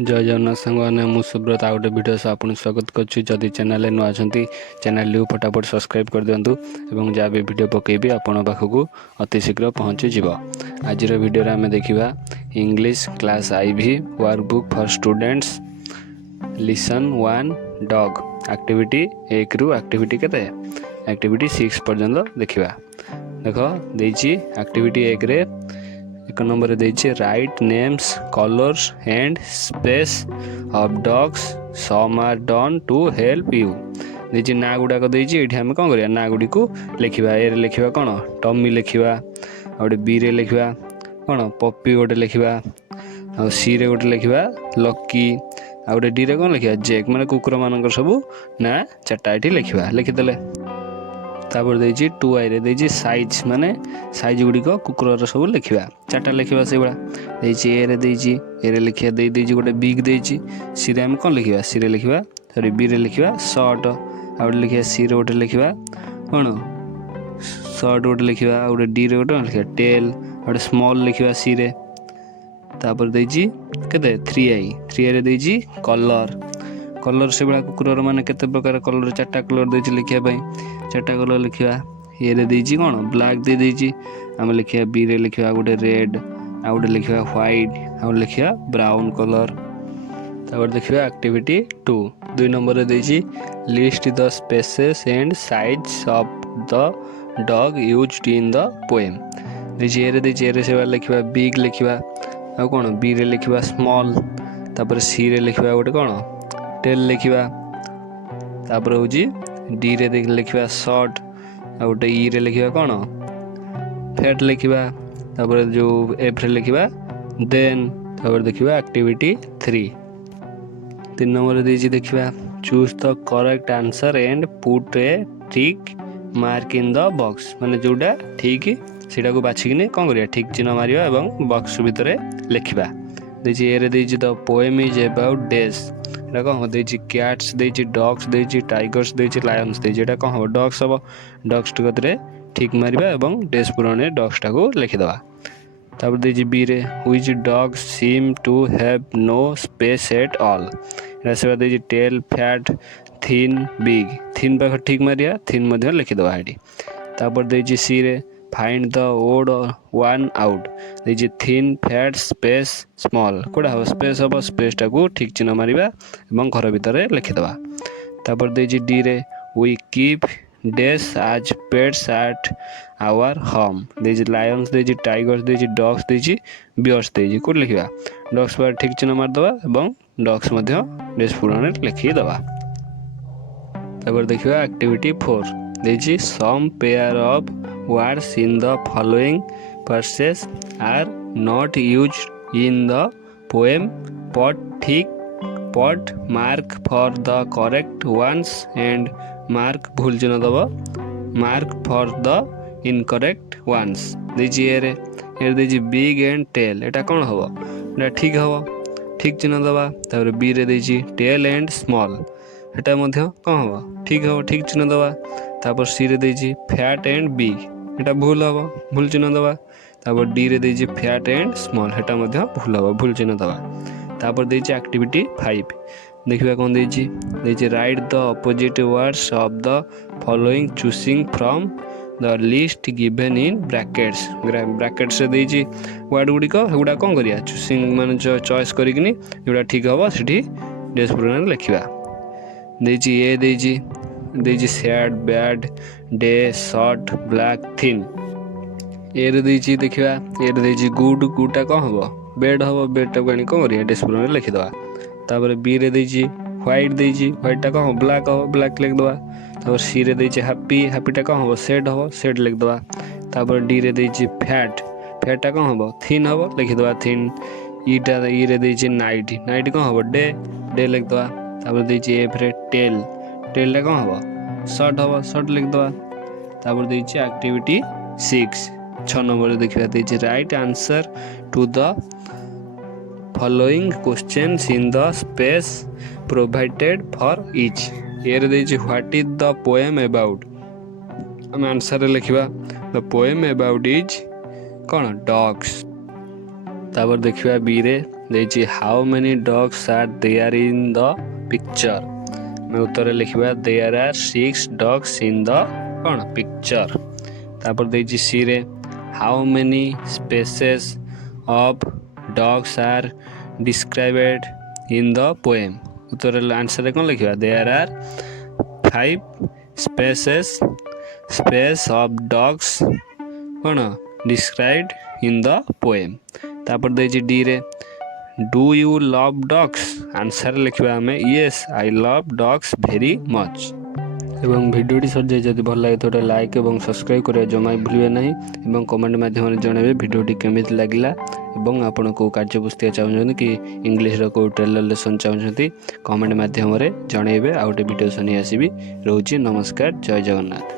जय जगन्नाथ सांगने मु सुब्रत आ गोटे भिडियो आपन स्वागत करुच्ची। जदि चैनल नुआ अच्छा चैनल को फटाफट सब्सक्राइब कर दिंतु और जहाँ भी भिडियो पकेबी आपण पाखक अति शीघ्र पहुँचीज। आज भिडियो आम देखा English class IV workbook for students listen 1 dog activity 1 रु एक्टिविटी केते एक्टिविटी 6 पर्यंत देखा। देख देछि एक्टिविटी 1 रे 1 नंबर देछि write names colours and space of dogs some are done to help you. देछि ना गुडाक देछि एठी हम कोन करिया ना गुडी को लिखिबा। ए रे लिखिबा कोन टॉमी लिखिबा, और बी रे लिखिबा कोन पप्पी गोटे लिखिबा, और सी रे गोटे लिखिबा लकी, आ गोटे डी रे कोन लिखिबा जैक माने कुकुर मानकर सब ना चारटा एठी लिखिबा। लिखिदेले तापर देछि 2i रे देछि साइज माने साइज गुडी को कुकुर सब लिखिबा चारटा लिखिबा से बडा देछि। ए रे देछि ए रे लिखिया दे देछि गोटे बिग देछि। सी रे हम कोन लिखिबा सी रे लिखिबा सॉरी बी रे लिखिबा शॉर्ट, आ गोटे लिखिया सी रे गोटे लिखिबा कोन शॉर्ट गोटे लिखिबा, आ गोटे डी रे गोटे लिखिबा टेल, आ गोटे स्मॉल लिखिबा सी रे। तापर देछि केते 3i रे देछि कलर कलर से बड़ा कुकुर माने केते प्रकार कलर चारटा कलर देछि लिखिया पई चारटा कलर लिखिबा। ए रे देछि कोन ब्लैक दे देछि हम लिखिया, बी रे लिखिबा गोटे रेड, आ गोटे लिखिबा व्हाइट, आ गोटे लिखिबा ब्राउन कलर। तापर देखिबा एक्टिविटी 2 नंबर रे देछि list the spaces and size of the dog used in the poem. देछि ए रे से लिखिबा बिग लिखिबा, आ कोन बी रे लिखिबा स्मॉल, तापर सी रे लिखिबा गोटे कोन टेल लिखिबा, तापर होछि डी रे लिखिबा शॉर्ट, आ गोटे ई रे लिखिबा कोन फैट लिखिबा, तापर जो एफ रे लिखिबा देन। तापर देखिबा एक्टिविटी 3 नंबर रे देछि देखिबा choose the correct answer and put A tick mark in the box माने जोडा ठीक सेटा को बाछि किने कोन करिया ठीक चिन्ह मारिबा एवं बॉक्स भितरे लिखिबा। देछि ए रे देछि the poem is about days एटा कौन देछि कैट्स देछि डॉग्स देछि टाइगर्स देछि लायंस देछि एटा कौन हो डॉग्स हो डॉग्स टिकतरे ठीक मारिबा एवं डेज पुराने डॉग्स टा को लिखि दवा। तापर देछि बी रे which dog seem to have no space at all एटा से देछि tell fat thin big thin पाख ठीक मारिया थिन मध्ये लिखि दवा हेडी। तापर देछि सी रे find the odd one out देछि थिन फैट स्पेस स्मॉल कोडा हो स्पेस हो स्पेस टा को ठीक चिन्ह मारिबा एवं घर भितरे लिखि दवा। तापर देछि डी रे वी कीप डेस as pets at our home देछि लायंस देछि टाइगर्स देछि डॉग्स देछि बियर्स देछि कोड लिखिबा डॉग्स पर ठीक चिन्ह मार दवा एवं डॉग्स मध्ये डेस पुराने लिखि दवा। तापर देखिबा एक्टिविटी 4 देछि some pair of words in the following verses are not used in the poem put mark for the correct ones and mark भूल चिन्ह दबो mark for the incorrect ones। देछि ए देछि big and tail एटा कोन हबो एटा ठीक हबो ठीक चिन्ह दबा। तापर बी रे देछि tail and small एटा मध्ये कोन हबो ठीक चिन्ह दबा। तापर सी रे देछि fat and big एटा भूल हबो भूल चिन्ह दबा। तापर डी रे देछि फैट एंड स्मॉल हेटा मध्ये भूल हबो भूल चिन्ह दबा। तापर देछि एक्टिविटी 5 देखिबा कोन देछि write the opposite words of the following choosing from the list given in brackets brackets से देछि वर्ड गुडी को हेडा कोन करिया चूजिंग माने जो चॉइस करिकनी जेडा ठीक हबो सेठी डेस पुरान लिखिबा। देछि ए देछि sad bad day short black thin. A रे देछि देखिबा ए रे देछि गुड गुडटा कोन हबो बेड हबो बेडटा को आनी कोन करिया डेस पुरान लिखि दवा। तापर बी रे देछि व्हाइटटा कोन ब्लैक हबो ब्लैक लिख दवा। तापर सी रे देछि हैप्पीटा कोन हबो सैड लिख दवा। तापर डी रे देछि फैटटा कोन हबो थिन हबो लिखि दवा थिन। ई रे देछि नाइट कोन हबो डे लिख दवा। तापर देछि एफ रे टेलटा कोन हबो शॉर्ट लिख दवा। तापर देछि एक्टिविटी 6 नंबर देखिबा देछि write answer to the following questions in the space provided for each. A रे देछि what is the poem about हम आंसर लिखिबा द पोएम अबाउट इज कोन डॉग्स। तापर देखिबा बी रे ଦେଇଛି how many dogs are there in the picture. ଆମେ ଉତ୍ତରରେ ଲେଖିବା there are 6 dogs in the କ'ଣ ପିକ୍ଚର। ତାପରେ ଦେଇଛି ସିରେ how many spaces of dogs are described in the poem. ଉତ୍ତରରେ ଆନ୍ସରରେ କ'ଣ ଲେଖିବା there are 5 space of dogs କ'ଣ ଡିସ୍କ୍ରାଇବଡ୍ ଇନ୍ ଦ ପୋଏମ୍। ତାପରେ ଦେଇଛି ଡିରେ ଡୁ ୟୁ ଲଭ୍ ଡଗ୍ସ। ଆନ୍ସରରେ ଲେଖିବା ଆମେ yes I love dogs very much. ଏବଂ ଭିଡ଼ିଓଟି ସରିଯାଇ ଯଦି ଭଲ ଲାଗେ ତ ଗୋଟେ ଲାଇକ୍ ଏବଂ ସବସ୍କ୍ରାଇବ୍ କରିବା ଜମା ଭୁଲିବେ ନାହିଁ ଏବଂ କମେଣ୍ଟ ମାଧ୍ୟମରେ ଜଣାଇବେ ଭିଡ଼ିଓଟି କେମିତି ଲାଗିଲା ଏବଂ ଆପଣ କେଉଁ କାର୍ଯ୍ୟପୁସ୍ତିକା ଚାହୁଁଛନ୍ତି କି ଇଂଲିଶର କେଉଁ ଟ୍ରେଲର ଲେସନ୍ ଚାହୁଁଛନ୍ତି କମେଣ୍ଟ ମାଧ୍ୟମରେ ଜଣାଇବେ। ଆଉ ଗୋଟେ ଭିଡ଼ିଓ ନେଇ ଆସିବି। ରହୁଛି ନମସ୍କାର, ଜୟ ଜଗନ୍ନାଥ।